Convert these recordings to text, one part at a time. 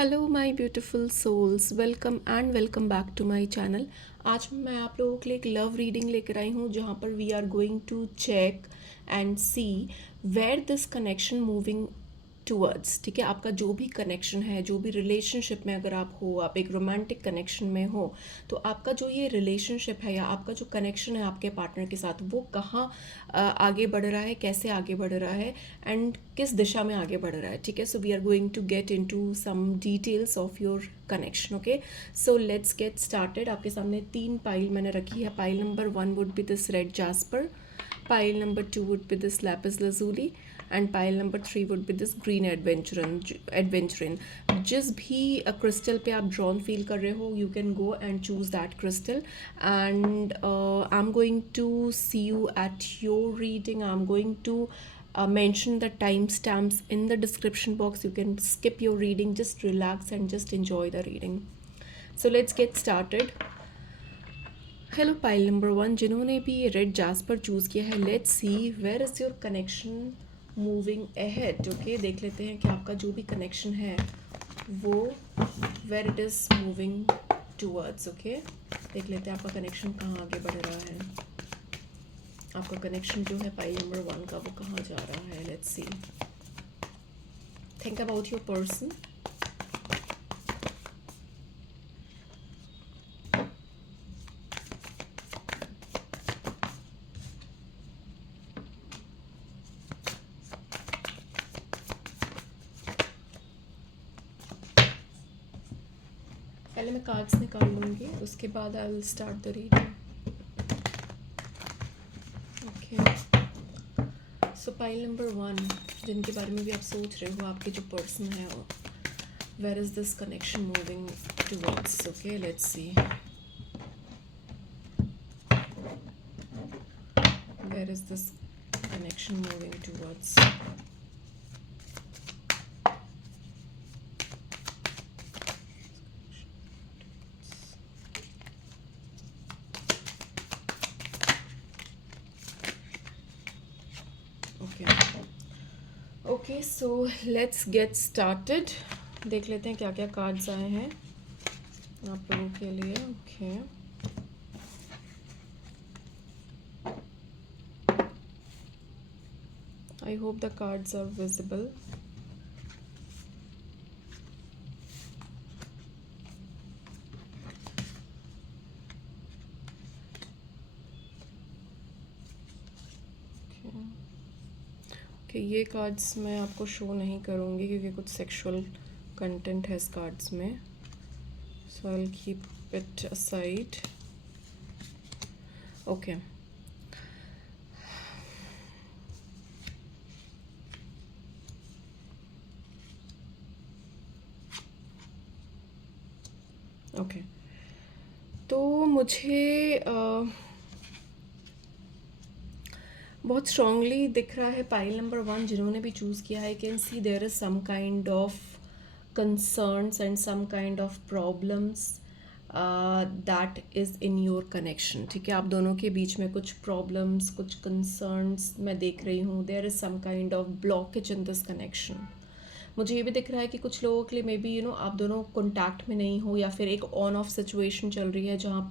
Hello my beautiful souls, welcome and welcome back to my channel. आज मैं आप लोगों के लिए एक लव रीडिंग लेकर आई हूँ जहाँ पर we are going to check and see where this connection moving towards. ठीक है, आपका जो भी कनेक्शन है, जो भी रिलेशनशिप में अगर आप हो, आप एक रोमांटिक कनेक्शन में हो, तो आपका जो ये रिलेशनशिप है या आपका जो कनेक्शन है आपके पार्टनर के साथ, वो कहाँ आगे बढ़ रहा है, कैसे आगे बढ़ रहा है एंड किस दिशा में आगे बढ़ रहा है। ठीक है, so we are going to get into some details of your connection. Okay, so let's get started. आपके सामने 3 पाइल मैंने रखी है। Pile number 1 would be this red jasper, pile number 2 would be this lapis lazuli, and pile number 3 would be this green adventurin. जिस भी crystal पे आप drawn feel कर रहे हो, you can go and choose that crystal and I am going to see you at your reading. I am going to mention the timestamps in the description box. You can skip your reading, just relax and just enjoy the reading. So let's get started. Hello pile number 1, जिन्होंने भी ये red jasper choose किया है, let's see where is your connection moving ahead. Okay, देख लेते हैं कि आपका जो भी कनेक्शन है वो where it is moving towards. Okay, देख लेते हैं आपका कनेक्शन कहाँ आगे बढ़ रहा है. आपका कनेक्शन जो है पाइल नंबर 1 का, वो कहाँ जा रहा है. Let's C. Think about your person. पहले मैं कार्ड्स निकाल लूँगी, उसके बाद I will start the reading. Okay, so pile number 1, जिनके बारे में भी आप सोच रहे हो, आपके जो पर्सन है, where is this connection moving towards. Okay, let's see where is this connection moving towards. Okay, so let's get started. देख लेते हैं क्या क्या कार्ड्स आए हैं आप लोगों के लिए. Okay, I hope the cards are visible. कि ये कार्ड्स मैं आपको शो नहीं करूँगी क्योंकि कुछ सेक्सुअल कंटेंट है इस कार्ड्स में, so I will keep it aside. Okay, okay, तो मुझे बहुत स्ट्रांगली दिख रहा है पाइल नंबर 1, जिन्होंने भी चूज़ किया है. Can see there is some kind of concerns and some kind of problems that is in your connection. ठीक है, आप दोनों के बीच में कुछ प्रॉब्लम्स, कुछ कंसर्न्स मैं देख रही हूँ. There is some kind of blockage in this connection. मुझे ये भी दिख रहा है कि कुछ लोगों के लिए मे बी आप दोनों कॉन्टैक्ट में नहीं हो, या फिर एक ऑन ऑफ सिचुएशन चल रही है जहाँ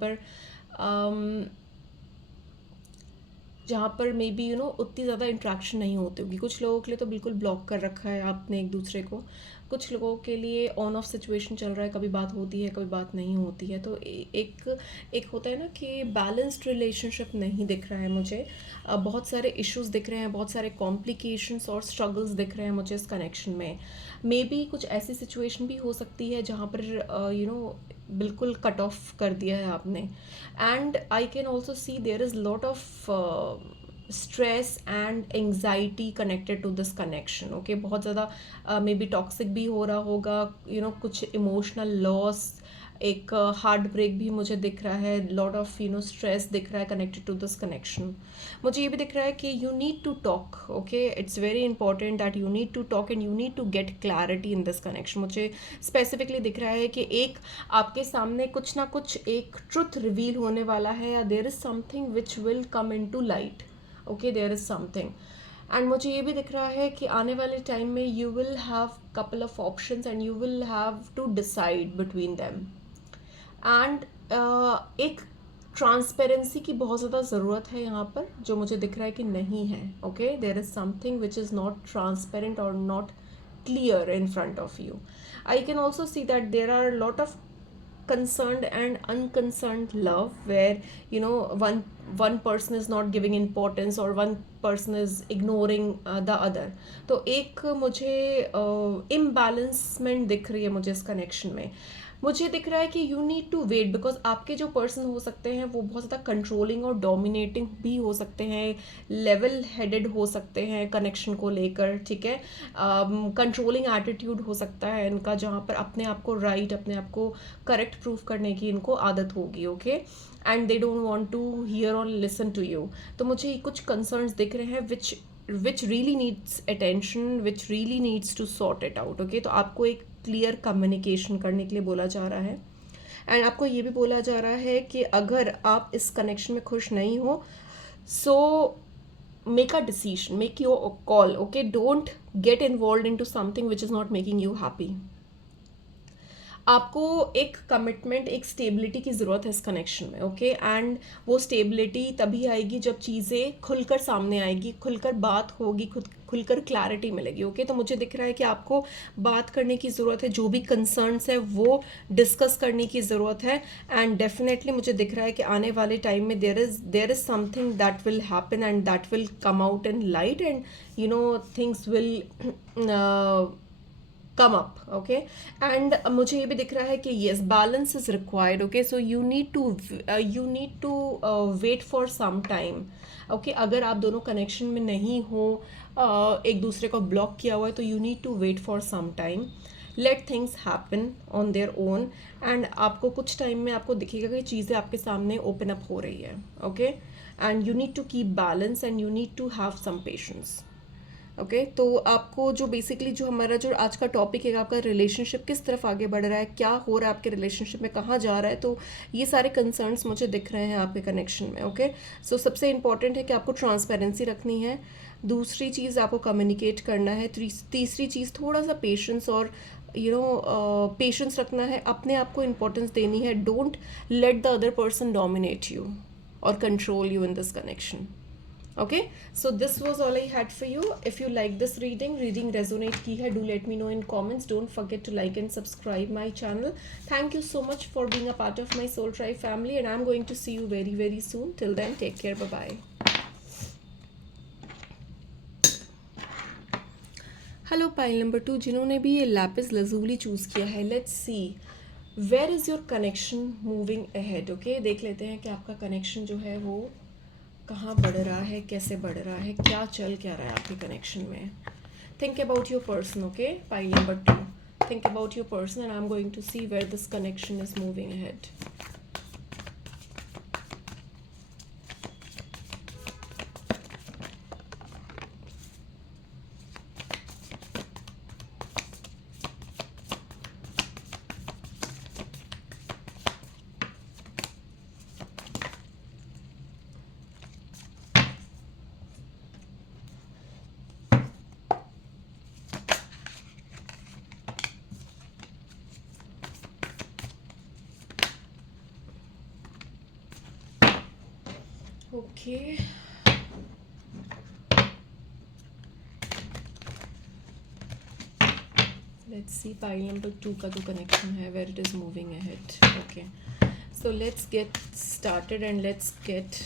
पर मे बी उतनी ज़्यादा इंट्रैक्शन नहीं होती होगी. कुछ लोगों के लिए तो बिल्कुल ब्लॉक कर रखा है आपने एक दूसरे को. कुछ लोगों के लिए ऑन ऑफ सिचुएशन चल रहा है, कभी बात होती है कभी बात नहीं होती है. तो एक होता है ना कि बैलेंस्ड रिलेशनशिप नहीं दिख रहा है मुझे. बहुत सारे इश्यूज़ दिख रहे हैं, बहुत सारे कॉम्प्लिकेशंस और स्ट्रगल्स दिख रहे हैं मुझे इस कनेक्शन में. मे बी कुछ ऐसी सिचुएशन भी हो सकती है जहाँ पर बिल्कुल कट ऑफ कर दिया है आपने. And I can also see there is lot of stress and anxiety connected to this connection. Okay, बहुत ज़्यादा मे बी टॉक्सिक भी हो रहा होगा. कुछ इमोशनल लॉस, एक हार्ट ब्रेक भी मुझे दिख रहा है. लॉट ऑफ स्ट्रेस दिख रहा है कनेक्टेड टू दिस कनेक्शन. मुझे ये भी दिख रहा है कि you need to talk. Okay, it's very important that you need to talk and you need to get clarity in this connection. मुझे स्पेसिफिकली दिख रहा है कि एक आपके सामने कुछ ना कुछ एक ट्रुथ रिवील होने वाला है, या there is something which will come in to light. Okay, there is something and मुझे ये भी दिख रहा है कि आने वाले टाइम में you will have couple of options and you will have to decide between them. And एक ट्रांसपेरेंसी की बहुत ज़्यादा ज़रूरत है यहाँ पर, जो मुझे दिख रहा है कि नहीं है। Okay, there is something which is not transparent और not clear in front of you. I can also see that there are lot of concerned and unconcerned love, where one person is not giving importance or one person is ignoring the other. तो एक मुझे imbalancement दिख रही है मुझे इस connection में। मुझे दिख रहा है कि you need to wait, because आपके जो पर्सन हो सकते हैं वो बहुत ज़्यादा कंट्रोलिंग और डोमिनेटिंग भी हो सकते हैं, लेवल हेडेड हो सकते हैं कनेक्शन को लेकर, ठीक है। कंट्रोलिंग एटीट्यूड हो सकता है इनका, जहाँ पर अपने आप को राइट, अपने आप को करेक्ट प्रूफ करने की इनको आदत होगी। Okay, and they don't want to hear और लिसन टू यू। तो मुझे कुछ कंसर्न्स दिख रहे हैं which really needs attention, which really needs to sort it out. Okay, तो आपको एक क्लियर कम्युनिकेशन करने के लिए बोला जा रहा है। एंड आपको ये भी बोला जा रहा है कि अगर आप इस कनेक्शन में खुश नहीं हो, so make a decision, make your call. Okay, don't get involve in to something which is not making you happy. आपको एक कमिटमेंट, एक स्टेबिलिटी की ज़रूरत है इस कनेक्शन में। ओके, एंड वो स्टेबिलिटी तभी आएगी जब चीज़ें खुलकर सामने आएगी, खुलकर बात होगी, खुलकर क्लैरिटी मिलेगी। ओके, तो मुझे दिख रहा है कि आपको बात करने की ज़रूरत है, जो भी कंसर्न्स है वो डिस्कस करने की ज़रूरत है। एंड डेफिनेटली मुझे दिख रहा है कि आने वाले टाइम में there is something that will happen and that will come out in light, and things will come up. Okay, and मुझे ये भी दिख रहा है कि yes, balance is required. Okay, so you need to wait for some time. Okay, अगर आप दोनों कनेक्शन में नहीं हो, एक दूसरे को ब्लॉक किया हुआ है, तो you need to wait for some time. Let things happen on their own, and आपको कुछ टाइम में आपको दिखेगा कि चीज़ें आपके सामने ओपन अप हो रही है। Okay, and you need to keep balance and you need to have some patience. Okay, तो आपको जो बेसिकली जो हमारा जो आज का टॉपिक है, आपका रिलेशनशिप किस तरफ आगे बढ़ रहा है, क्या हो रहा है आपके रिलेशनशिप में, कहाँ जा रहा है, तो ये सारे कंसर्न्स मुझे दिख रहे हैं आपके कनेक्शन में। ओके, सो सबसे इम्पॉर्टेंट है कि आपको ट्रांसपेरेंसी रखनी है, दूसरी चीज़ आपको कम्युनिकेट करना है, तीसरी चीज़ थोड़ा सा पेशेंस और पेशेंस रखना है, अपने आप को इम्पोर्टेंस देनी है। Don't let the other person dominate you और control you in this connection. Okay, so this was all I had for you. If you like this reading resonate ki hai, do let me know in comments. Don't forget to like and subscribe my channel. Thank you so much for being a part of my Soul Tribe family, and I'm going to see you very, very soon. Till then, take care. Bye-bye. Hello pile number 2 जिन्होंने भी ये lapis lazuli choose किया है, let's see where is your connection moving ahead. Okay, देख लेते हैं कि आपका कनेक्शन जो है वो कहाँ बढ़ रहा है, कैसे बढ़ रहा है, क्या चल क्या रहा है आपके कनेक्शन में. Think about your person. Okay, pile number 2, think about your person and I am going to see where this connection is moving ahead. Okay. Let's see pile number 2 का जो connection है, where it is moving ahead. Okay. So let's get started and let's get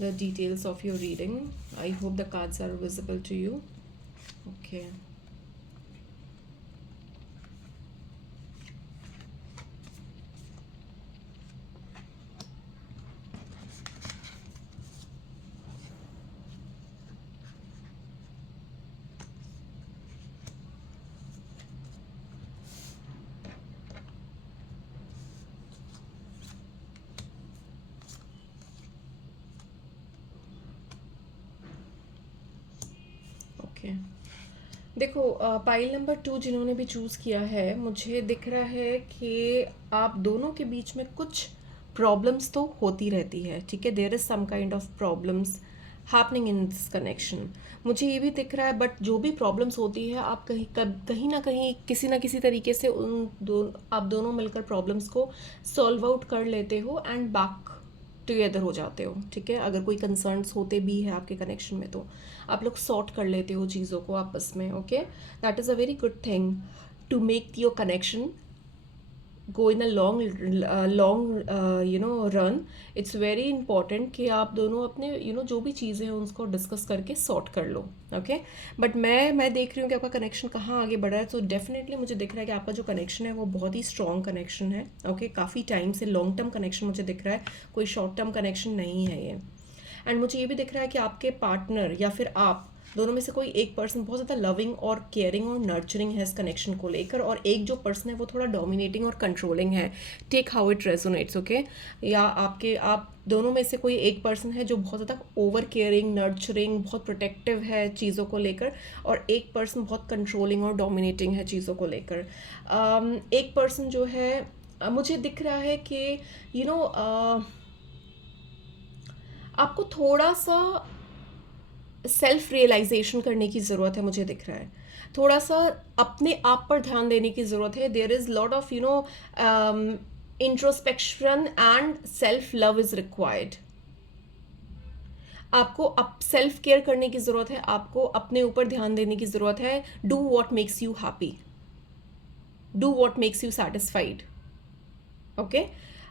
the details of your reading. I hope the cards are visible to you. Okay. देखो pile number 2 जिन्होंने भी choose किया है, मुझे दिख रहा है कि आप दोनों के बीच में कुछ प्रॉब्लम्स तो होती रहती है. ठीक है, there is some kind of problems happening in this connection. मुझे ये भी दिख रहा है, बट जो भी प्रॉब्लम्स होती है आप कहीं ना कहीं किसी ना किसी तरीके से आप दोनों मिलकर प्रॉब्लम्स को सॉल्व आउट कर लेते हो एंड बैक टुगेदर हो जाते हो, ठीक है। अगर कोई कंसर्न्स होते भी है आपके कनेक्शन में तो आप लोग सॉर्ट कर लेते हो चीज़ों को आपस में, okay. That is a very good thing to make your connection go in a long run. It's very important कि आप दोनों अपने जो भी चीज़ें हैं उसको डिस्कस करके सॉर्ट कर लो, ओके। बट मैं देख रही हूँ कि आपका कनेक्शन कहाँ आगे बढ़ रहा है। तो डेफिनेटली मुझे दिख रहा है कि आपका जो कनेक्शन है वो बहुत ही स्ट्रॉन्ग कनेक्शन है, ओके। काफ़ी टाइम से लॉन्ग टर्म कनेक्शन मुझे दिख रहा है, कोई शॉर्ट टर्म कनेक्शन नहीं है ये। एंड मुझे ये भी दिख रहा है कि आपके पार्टनर या फिर आप दोनों में से कोई एक पर्सन बहुत ज़्यादा लविंग और केयरिंग और नर्चरिंग है इस कनेक्शन को लेकर, और एक जो पर्सन है वो थोड़ा डोमिनेटिंग और कंट्रोलिंग है। Take how it resonates, okay. या आप दोनों में से कोई एक पर्सन है जो बहुत ज़्यादा ओवर केयरिंग, नर्चरिंग, बहुत प्रोटेक्टिव है चीज़ों को लेकर, और एक पर्सन बहुत कंट्रोलिंग और डोमिनेटिंग है चीज़ों को लेकर। एक पर्सन जो है मुझे दिख रहा है कि आपको थोड़ा सा सेल्फ रियलाइजेशन करने की ज़रूरत है, मुझे दिख रहा है। थोड़ा सा अपने आप पर ध्यान देने की ज़रूरत है। There is lot of introspection and self love is required. आपको सेल्फ केयर करने की ज़रूरत है, आपको अपने ऊपर ध्यान देने की ज़रूरत है। Do what makes you happy, do what makes you satisfied, okay.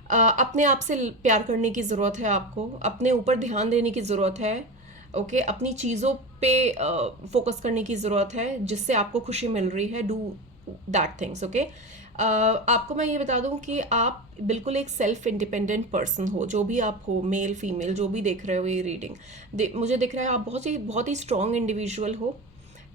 अपने आप से प्यार करने की ज़रूरत है, आपको अपने ऊपर ध्यान देने की ज़रूरत है, ओके। अपनी चीज़ों पे फोकस करने की ज़रूरत है जिससे आपको खुशी मिल रही है। Do that things, okay. आपको मैं ये बता दूं कि आप बिल्कुल एक सेल्फ इंडिपेंडेंट पर्सन हो, जो भी आप हो, मेल फीमेल जो भी देख रहे हो ये रीडिंग मुझे दिख रहा है। आप बहुत ही स्ट्रॉन्ग इंडिविजुअल हो,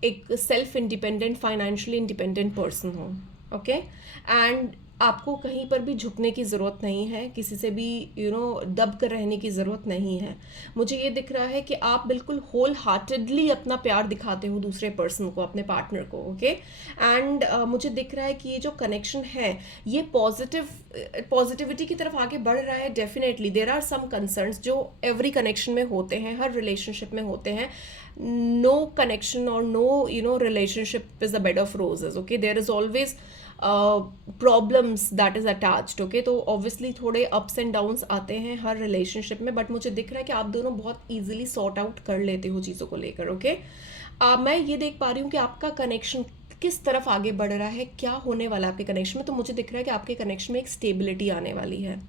एक self independent, financially independent person हो, ओके। एंड आपको कहीं पर भी झुकने की ज़रूरत नहीं है, किसी से भी दब कर रहने की ज़रूरत नहीं है। मुझे ये दिख रहा है कि आप बिल्कुल होल हार्टेडली अपना प्यार दिखाते हो दूसरे पर्सन को, अपने पार्टनर को, ओके। एंड मुझे दिख रहा है कि ये जो कनेक्शन है ये पॉजिटिविटी की तरफ आगे बढ़ रहा है। Definitely there are some concerns जो एवरी कनेक्शन में होते हैं, हर रिलेशनशिप में होते हैं। नो कनेक्शन और no relationship is a bed of roses, okay. There is always problems that is attached, okay. तो ऑब्वियसली थोड़े अप्स एंड डाउन्स आते हैं हर रिलेशनशिप में, बट मुझे दिख रहा है कि आप दोनों बहुत ईजिली सॉर्ट आउट कर लेते हो चीज़ों को लेकर, ओके। मैं ये देख पा रही हूँ कि आपका कनेक्शन किस तरफ आगे बढ़ रहा है, क्या होने वाला है आपके कनेक्शन में। तो मुझे दिख रहा है कि आपके कनेक्शन में एक स्टेबिलिटी आने वाली है,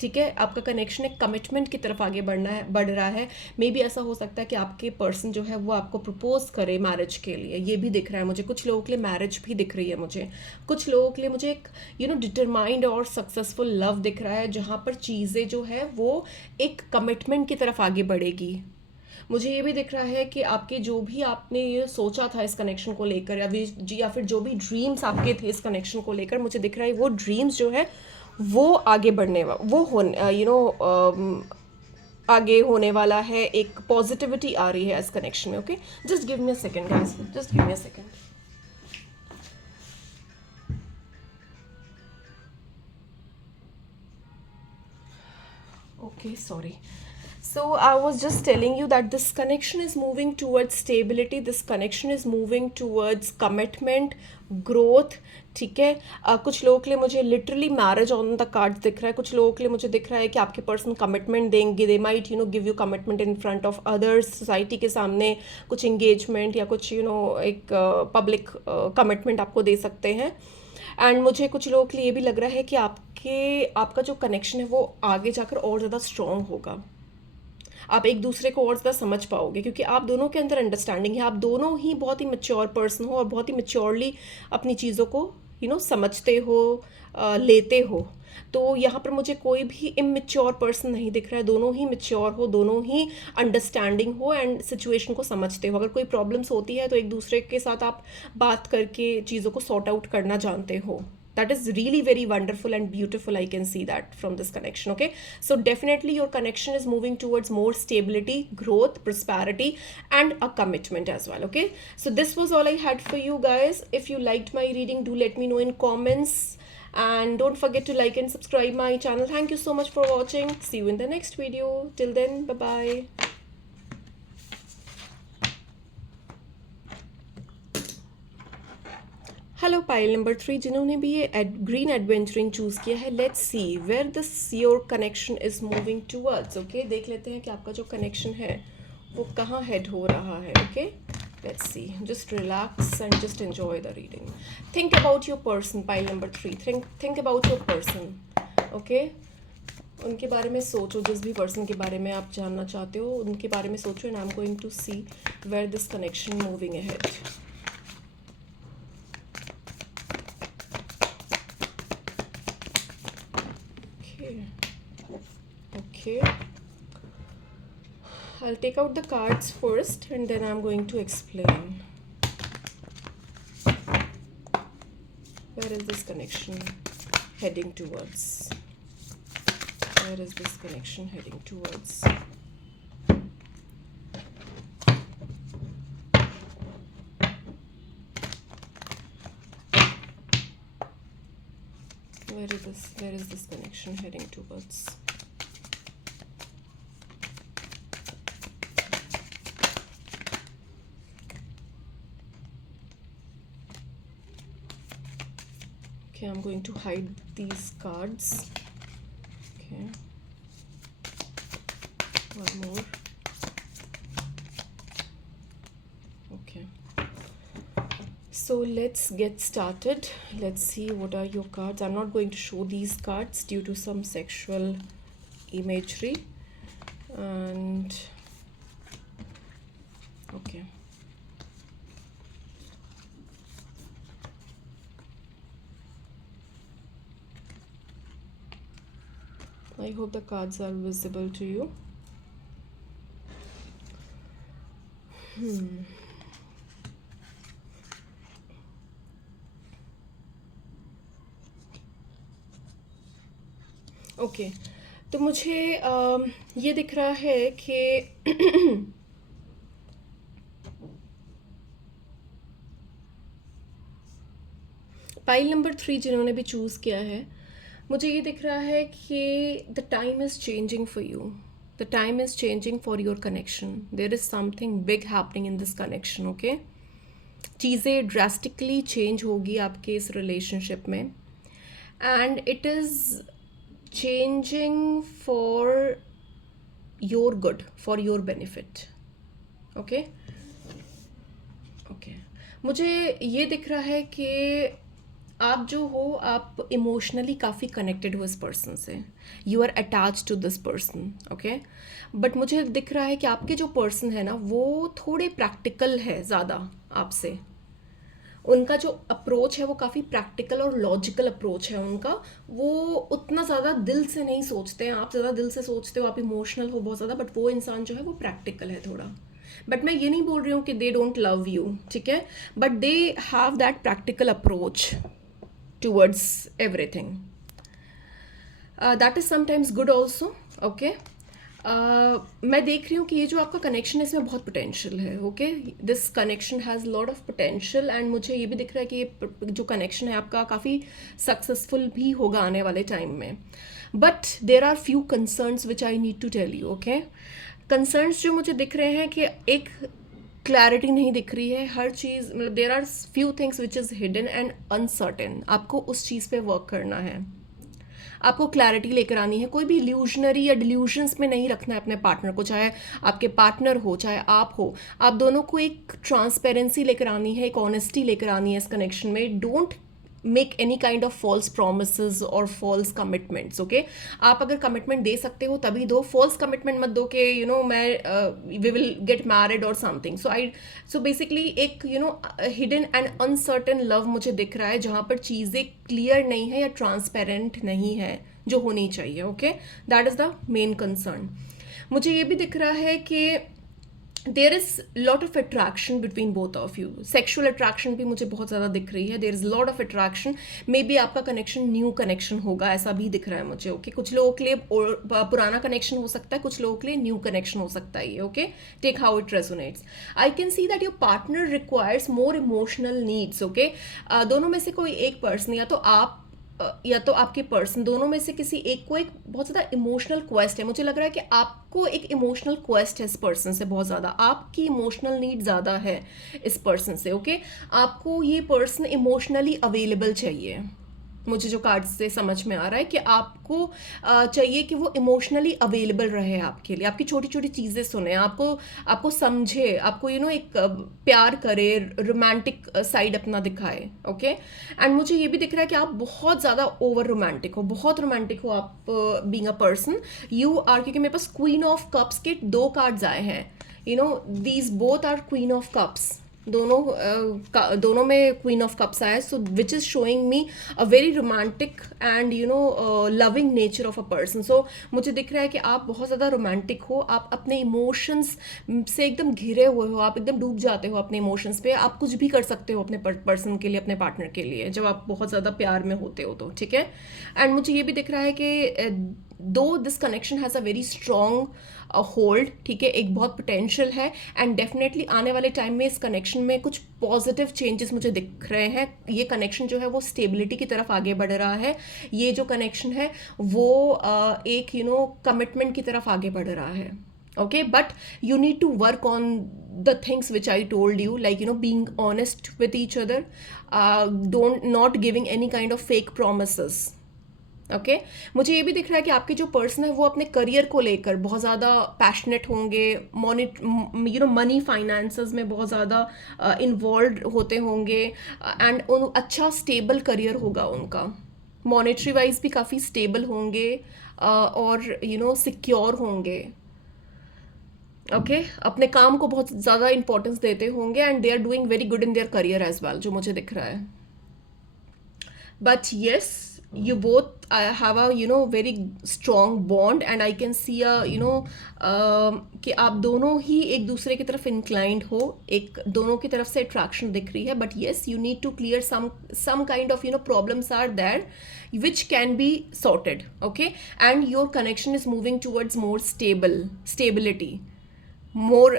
ठीक है। आपका कनेक्शन एक कमिटमेंट की तरफ आगे बढ़ रहा है। मे बी ऐसा हो सकता है कि आपके पर्सन जो है वो आपको प्रपोज करे मैरिज के लिए, ये भी दिख रहा है मुझे। कुछ लोगों के लिए मैरिज भी दिख रही है मुझे, कुछ लोगों के लिए मुझे एक डिटरमाइंड और सक्सेसफुल लव दिख रहा है, जहाँ पर चीज़ें जो है वो एक कमिटमेंट की तरफ आगे बढ़ेगी। मुझे ये भी दिख रहा है कि आपके जो भी आपने ये सोचा था इस कनेक्शन को लेकर, या फिर जो भी ड्रीम्स आपके थे इस कनेक्शन को लेकर, मुझे दिख रहा है वो ड्रीम्स जो है वो आगे बढ़ने वो आगे होने वाला है। एक पॉजिटिविटी आ रही है इस कनेक्शन में, okay. Just give me a second guys, just give me a second. Okay, sorry. So I was just telling you that this connection is moving towards stability, this connection is moving towards commitment, growth, ठीक है। कुछ लोगों के लिए मुझे literally marriage on the cards दिख रहा है। कुछ लोगों के लिए मुझे दिख रहा है कि आपके पर्सन कमिटमेंट देंगे, they might give you commitment in front of others, society के सामने कुछ इंगेजमेंट या कुछ एक पब्लिक कमिटमेंट आपको दे सकते हैं। एंड मुझे कुछ लोगों के लिए ये भी लग रहा है कि आपका जो कनेक्शन है वो आगे जाकर और ज़्यादा स्ट्रॉन्ग होगा। आप एक दूसरे को और ज़्यादा समझ पाओगे, क्योंकि आप दोनों के अंदर अंडरस्टैंडिंग है। आप दोनों ही बहुत ही मैच्योर पर्सन हो और बहुत ही मैच्योरली अपनी चीज़ों को समझते हो, लेते हो। तो यहाँ पर मुझे कोई भी इमेच्योर पर्सन नहीं दिख रहा है। दोनों ही मैच्योर हो, दोनों ही अंडरस्टैंडिंग हो एंड सिचुएशन को समझते हो। अगर कोई प्रॉब्लम्स होती है तो एक दूसरे के साथ आप बात करके चीज़ों को सॉर्ट आउट करना जानते हो। That is really very wonderful and beautiful. I can see that from this connection, okay? So definitely your connection is moving towards more stability, growth, prosperity, and a commitment as well, okay? So this was all I had for you guys. If you liked my reading, do let me know in comments. And don't forget to like and subscribe my channel. Thank you so much for watching. See you in the next video. Till then, bye-bye. Hello pile number 3 जिन्होंने भी ये green adventuring choose किया है, let's see where this your connection is moving towards. Okay, देख लेते हैं कि आपका जो कनेक्शन है वो कहाँ हेड हो रहा है. Okay, let's C. Just relax and just enjoy the reading. Think about your person. Pile number 3, think about your person. Okay, उनके बारे में सोचो. जिस भी पर्सन के बारे में आप जानना चाहते हो उनके बारे में सोचो. And I am going to see where this connection moving ahead. Okay, I'll take out the cards first and then I'm going to explain. Where is this connection heading towards? Where is this connection heading towards? Where is this connection heading towards? Okay, I'm going to hide these cards. Okay, one more. Okay, so let's get started. Let's see what are your cards. I'm not going to show these cards due to some sexual imagery. And okay, I hope the cards are visible to you. Okay, तो मुझे ये दिख रहा है कि pile number 3 जिन्होंने भी choose किया है, मुझे ये दिख रहा है कि the time is changing for you. The time is changing for your connection. There is something big happening in this connection. Okay, चीज़ें ड्रास्टिकली चेंज होगी आपके इस रिलेशनशिप में. And it is changing for your good, for your benefit. Okay, okay, मुझे ये दिख रहा है कि आप जो हो, आप इमोशनली काफ़ी कनेक्टेड हो इस पर्सन से. You are attach to this person. Okay, but मुझे दिख रहा है कि आपके जो पर्सन है ना, वो थोड़े प्रैक्टिकल है ज़्यादा आपसे. उनका जो अप्रोच है वो काफ़ी प्रैक्टिकल और लॉजिकल अप्रोच है उनका. वो उतना ज़्यादा दिल से नहीं सोचते हैं. आप ज़्यादा दिल से सोचते हो, आप इमोशनल हो बहुत ज़्यादा, बट वो इंसान जो है वो प्रैक्टिकल है थोड़ा. बट मैं ये नहीं बोल रही हूँ कि दे डोंट लव यू, ठीक है, but they have that practical approach towards everything. That is sometimes good also. Okay, मैं देख रही हूँ कि ये जो आपका कनेक्शन है इसमें बहुत पोटेंशियल है. Okay, this connection has lot of potential. And मुझे ये भी दिख रहा है कि ये जो कनेक्शन है आपका काफ़ी सक्सेसफुल भी होगा आने वाले टाइम में. But there are few concerns which I need to tell you. Okay, concerns जो मुझे दिख रहे हैं कि एक क्लैरिटी नहीं दिख रही है हर चीज़. मतलब there are few things which is hidden and uncertain. आपको उस चीज़ पे वर्क करना है. आपको क्लैरिटी लेकर आनी है. कोई भी इल्यूजनरी या डिल्यूजन्स में नहीं रखना है अपने पार्टनर को. चाहे आपके पार्टनर हो, चाहे आप हो, आप दोनों को एक ट्रांसपेरेंसी लेकर आनी है, एक ऑनेस्टी लेकर आनी है इस कनेक्शन में. Don't make any kind of false promises और फॉल्स कमिटमेंट्स. ओके, आप अगर कमिटमेंट दे सकते हो तभी दो. फॉल्स कमिटमेंट मत दो कि यू नो मैं वी विल गेट मैरिड और समथिंग. सो बेसिकली एक हिडन एंड अनसर्टेन लव मुझे दिख रहा है जहाँ पर चीज़ें क्लियर नहीं है या ट्रांसपेरेंट नहीं है जो होनी चाहिए. Okay, that is the main concern. मुझे ये भी दिख रहा है कि there is lot of attraction between both of you. Sexual attraction भी मुझे बहुत ज़्यादा दिख रही है. There is lot of attraction. May be आपका कनेक्शन न्यू कनेक्शन होगा, ऐसा भी दिख रहा है मुझे. ओके, कुछ लोगों के लिए पुराना कनेक्शन हो सकता है, कुछ लोगों के लिए न्यू कनेक्शन हो सकता है. Okay, take how it resonates. I can see that your partner requires more emotional needs. Okay, दोनों में से कोई एक पर्सन, या तो आप या तो आपके पर्सन, दोनों में से किसी एक को एक बहुत ज़्यादा इमोशनल क्वेस्ट है। मुझे लग रहा है कि आपको एक इमोशनल क्वेस्ट है इस पर्सन से, बहुत ज़्यादा आपकी इमोशनल नीड ज़्यादा है इस पर्सन से। ओके, आपको ये पर्सन इमोशनली अवेलेबल चाहिए। मुझे जो कार्ड से समझ में आ रहा है कि आपको चाहिए कि वो इमोशनली अवेलेबल रहे आपके लिए, आपकी छोटी छोटी चीज़ें सुने, आपको आपको समझे, आपको एक प्यार करे, रोमांटिक साइड अपना दिखाए। ओके, एंड मुझे ये भी दिख रहा है कि आप बहुत ज़्यादा ओवर रोमांटिक हो, बहुत रोमांटिक हो आप being a person. You are, क्योंकि मेरे पास क्वीन ऑफ कप्स के 2 कार्ड्स आए हैं। These both are queen of cups, दोनों में क्वीन ऑफ कप्स आया, so which is showing me a very romantic and loving nature of a person. So मुझे दिख रहा है कि आप बहुत ज़्यादा रोमांटिक हो, आप अपने इमोशंस से एकदम घिरे हुए हो, आप एकदम डूब जाते हो अपने इमोशंस पे। आप कुछ भी कर सकते हो अपने पर्सन के लिए, अपने पार्टनर के लिए, जब आप बहुत ज़्यादा प्यार में होते हो तो। ठीक है, एंड मुझे ये भी दिख रहा है कि दो this connection has a very strong hold, ठीक है, एक बहुत पोटेंशियल है, एंड डेफिनेटली आने वाले टाइम में इस कनेक्शन में कुछ पॉजिटिव चेंजेस मुझे दिख रहे हैं। ये कनेक्शन जो है वो स्टेबिलिटी की तरफ आगे बढ़ रहा है। ये जो कनेक्शन है वो एक कमिटमेंट की तरफ आगे बढ़ रहा है। Okay, but you need to work on the things which I told you, like being honest with each other, not giving any kind of fake promises. Okay, मुझे ये भी दिख रहा है कि आपके जो पर्सन है वो अपने करियर को लेकर बहुत ज़्यादा पैशनेट होंगे, मनी फाइनेंसेस में बहुत ज़्यादा इन्वॉल्व होते होंगे, एंड अच्छा स्टेबल करियर होगा उनका, मॉनेटरी वाइज भी काफ़ी स्टेबल होंगे, और सिक्योर होंगे। ओके, अपने काम को बहुत ज़्यादा इंपॉर्टेंस देते होंगे, and they are doing very good in their career as well, जो मुझे दिख रहा है। But yes, you both have a very strong bond, and I can see a कि आप दोनों ही एक दूसरे की तरफ inclined हो, एक दोनों की तरफ से attraction दिख रही है। but yes, you need to clear some kind of problems are there which can be sorted. Okay, and your connection is moving towards more stability, more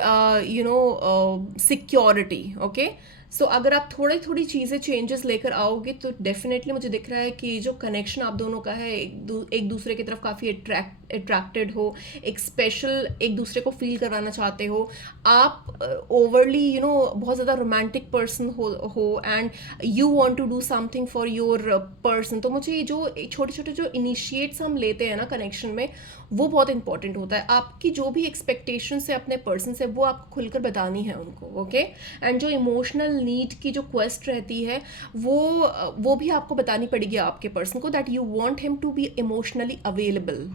security. Okay, so अगर आप थोड़ी थोड़ी चीज़ें चेंजेस लेकर आओगे तो डेफिनेटली मुझे दिख रहा है कि जो कनेक्शन आप दोनों का है, एक दूसरे की तरफ काफ़ी अट्रैक्टेड हो, एक स्पेशल एक दूसरे को फील करवाना चाहते हो, आप ओवरली बहुत ज़्यादा रोमांटिक पर्सन हो and you want to do something for your person. तो मुझे जो छोटे छोटे जो इनिशिएट्स हम लेते हैं ना कनेक्शन में, वो बहुत इंपॉर्टेंट होता है। आपकी जो भी एक्सपेक्टेशंस है अपने पर्सन से, वो आपको खुलकर बतानी है उनको। ओके, एंड जो इमोशनल नीड की जो क्वेस्ट रहती है वो भी आपको बतानी पड़ेगी आपके पर्सन को, that you want him to be emotionally available.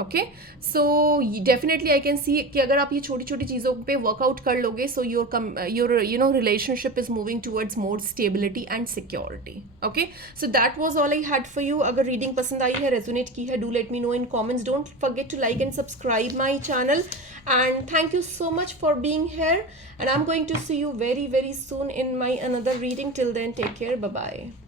Okay, so definitely I can see कि अगर आप ये छोटी छोटी चीज़ों पे वर्कआउट कर लोगे, so your relationship is moving towards more stability and security. Okay, so that was all I had for you. अगर रीडिंग पसंद आई है, रेजोनेट की है, do let me know in comments. Don't forget to like and subscribe my channel, and thank you so much for being here, and I'm going to see you very, very soon in my another reading. Till then, take care. Bye bye.